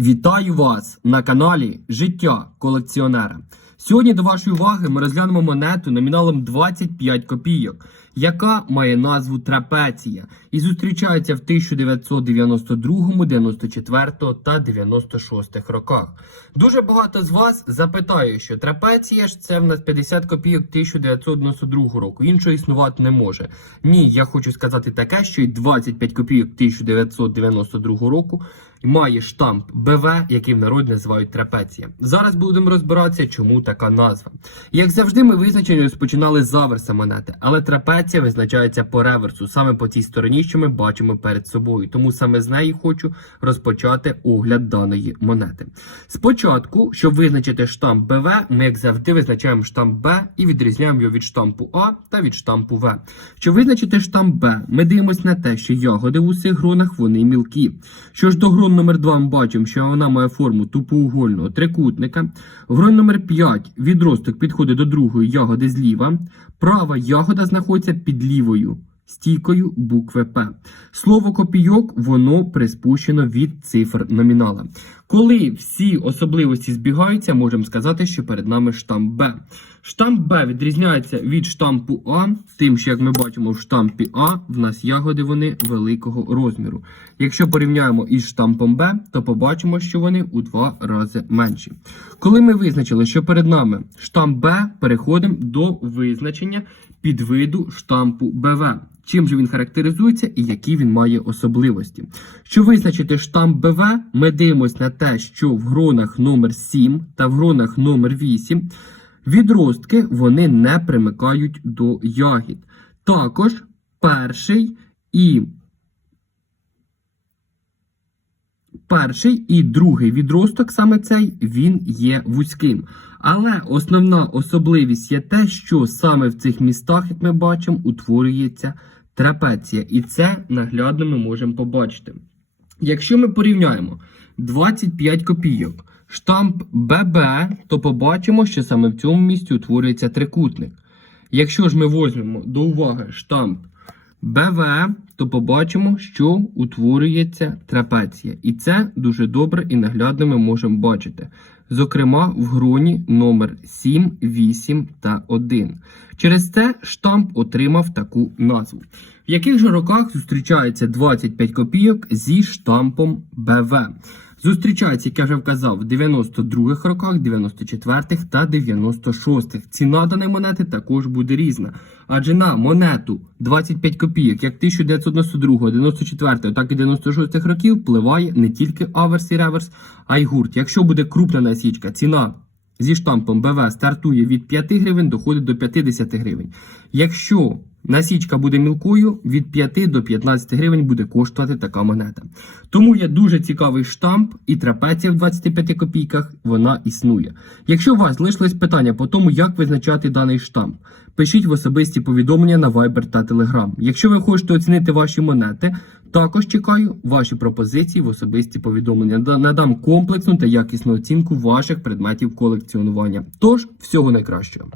Вітаю вас на каналі Життя колекціонера. Сьогодні до вашої уваги ми розглянемо монету номіналом 25 копійок, яка має назву Трапеція і зустрічається в 1992, 94 та 96 роках. Дуже багато з вас запитає, що трапеція ж це в нас 50 копійок 1992 року. Іншого існувати не може. Ні, я хочу сказати таке, що і 25 копійок 1992 року має штамп БВ, який в народі називають трапеція. Зараз будемо розбиратися, чому така назва. Як завжди, ми визначення розпочинали з аверса монети, але трапеція визначається по реверсу, саме по тій стороні, що ми бачимо перед собою. Тому саме з неї хочу розпочати огляд даної монети. Спочатку, щоб визначити штамп БВ, ми, як завжди, визначаємо штамп Б і відрізняємо його від штампу А та від штампу В. Щоб визначити штамп Б, ми дивимося на те, що ягоди в усіх гронах вони мілкі. Що ж до грон номер 2 ми бачимо, що вона має форму тупоугольного трикутника. Грон номер 5 відросток підходить до другої ягоди зліва. Права ягода знаходиться під лівою стійкою букви П. Слово копійок воно приспущено від цифр номінала. Коли всі особливості збігаються, можемо сказати, що перед нами штамп Б. Штамп Б відрізняється від штампу А, тим, що як ми бачимо в штампі А, в нас ягоди вони великого розміру. Якщо порівняємо із штампом Б, то побачимо, що вони у два рази менші. Коли ми визначили, що перед нами штамп Б, переходимо до визначення підвиду штампу БВ. Чим же він характеризується і які він має особливості? Щоб визначити штамп БВ, ми дивимося на те, що в гронах номер 7 та в гронах номер 8 відростки вони не примикають до ягід. Також перший і перший і другий відросток, саме цей, він є вузьким. Але основна особливість є те, що саме в цих містах, як ми бачимо, утворюється трапеція. І це наглядно ми можемо побачити. Якщо ми порівняємо 25 копійок, штамп ББ, то побачимо, що саме в цьому місці утворюється трикутник. Якщо ж ми візьмемо до уваги штамп БВ, то побачимо, що утворюється трапеція. І це дуже добре і наглядно ми можемо бачити. Зокрема, в гроні номер 7, 8 та 1. Через це штамп отримав таку назву. В яких же роках зустрічається 25 копійок зі штампом БВ? Зустрічається, як я вже вказав, в 92-х роках, 94-х та 96-х. Ціна даної монети також буде різна. Адже на монету 25 копійок, як 1992, 94, так і 96-х років, впливає не тільки аверс і реверс, а й гурт. Якщо буде крупна насічка, ціна зі штампом БВ стартує від 5 гривень, доходить до 50 гривень. Якщо насічка буде мілкою, від 5 до 15 гривень буде коштувати така монета. Тому є дуже цікавий штамп і трапеція в 25 копійках, вона існує. Якщо у вас лишилось питання по тому, як визначати даний штамп, пишіть в особисті повідомлення на Viber та Telegram. Якщо ви хочете оцінити ваші монети, також чекаю ваші пропозиції в особисті повідомлення. Надам комплексну та якісну оцінку ваших предметів колекціонування. Тож, всього найкращого.